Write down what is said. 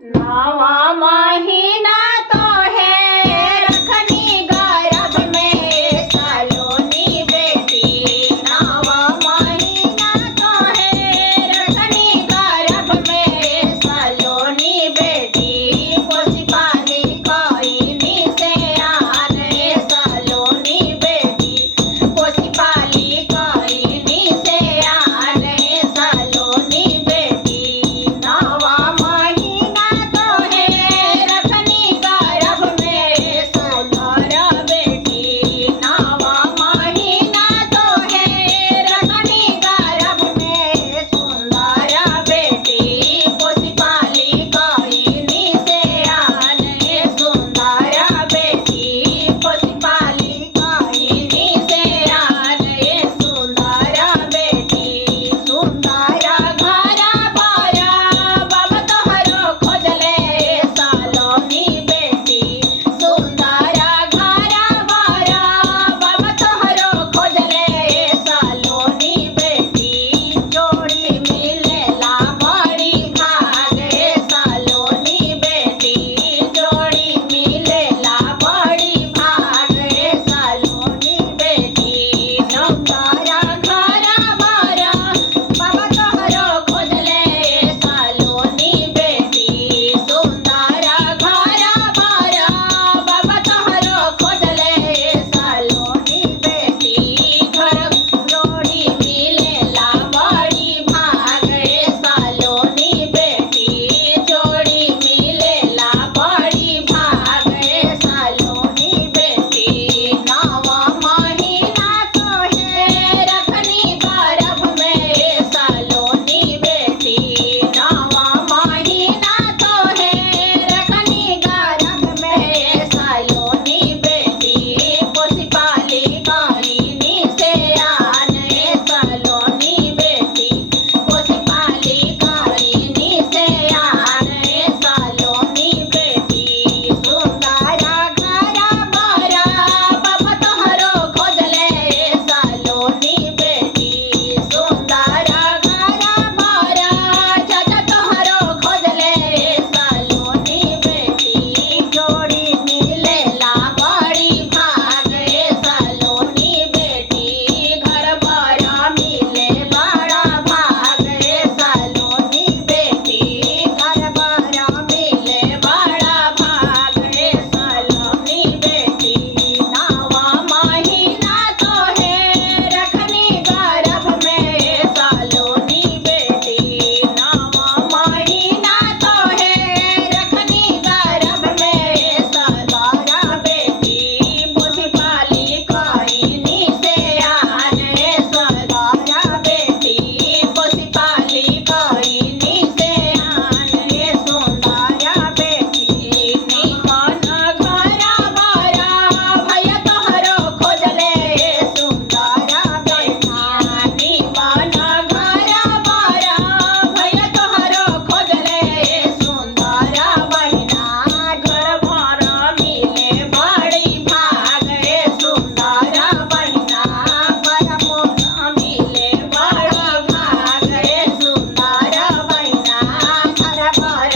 नवा महीना तो है रखनी गर्भ में सलोनी बेटी। नवा महीना तो है रखनी गर्भ में सलोनी बेटी। पोसी पाली कोइनी से आने सलोनी बेटी। पोसी पाली कोइनी से आने सलोनी बेटी। नवा महीना तो है रखनी गर्भ में सुंदर बेटी। नवा महीना तो है रखनी गर्भ में सुंदर बेटी। पोसी पाली कोइनी से आने सुंदर बेटी। पोसी पाली कोइनी से आने सुंदर बेटी। सुंदर घरा बारा बाबा तोहरो खोजले सलोनी बेटी। सुंदर घरा बारा बाबा तोहरो खोजले सलोनी बेटी। जोड़ी मिलेला बड़ी भागे सलोनी बेटी। जोड़ी मिलेला बड़ी भागे सलोनी बेटी। नौकरा घरा बारा बाबा तोहरो खोजले सलोनी बेटी। सुंदर घरा बारा बाबा तोहरो खोजले सलोनी बेटी। घर जोड़ी मिलेला बड़ी भागे सलोनी बेटी। जोड़ी मिलेला बड़ी भागे सलोनी बेटी। नवा महीना तो है रखनी गर्भ में सलोनी बेटी। नवा महीना तो है रखनी गर्भ में सलोनी बेटी। पोसी पाली कोइनी से आने सलोनी बेटी। पोसी पाली कोइनी से आने सलोनी बेटी। सुंदर घरा बारा बाबा तोहरो खोजले सलोनी बेटी। सुंदर घरा बारा चाचा तोहरो खोजले सलोनी बेटी। जोड़ी मिलेला बड़ी भागे सलोनी बेटी। घर बारा मिले बड़ा भागे सलोनी बेटी। घर बारा मिले बड़ा भागे सलोनी बेटी। नवा महीना तो है रखनी गर्भ में सलोनी बेटी। नवा महीना तो है रखनी गर्भ में सलोनी बेटी। पोसी पाली कोइनी से आने सलोनी बेटी। पोसी पाली कोइनी से आने सुंदर बेटी। निमन घरा बारा भैया तोहरो खोजले सुंदर बेटी। निमन घरा बारा भैया तोहरो खोजले सुंदर बहिना। घर भर मिले बड़ी भागे सुंदर बहिना। घर मोर मिले बड़ी भागे सुंदर बहिना। घर भर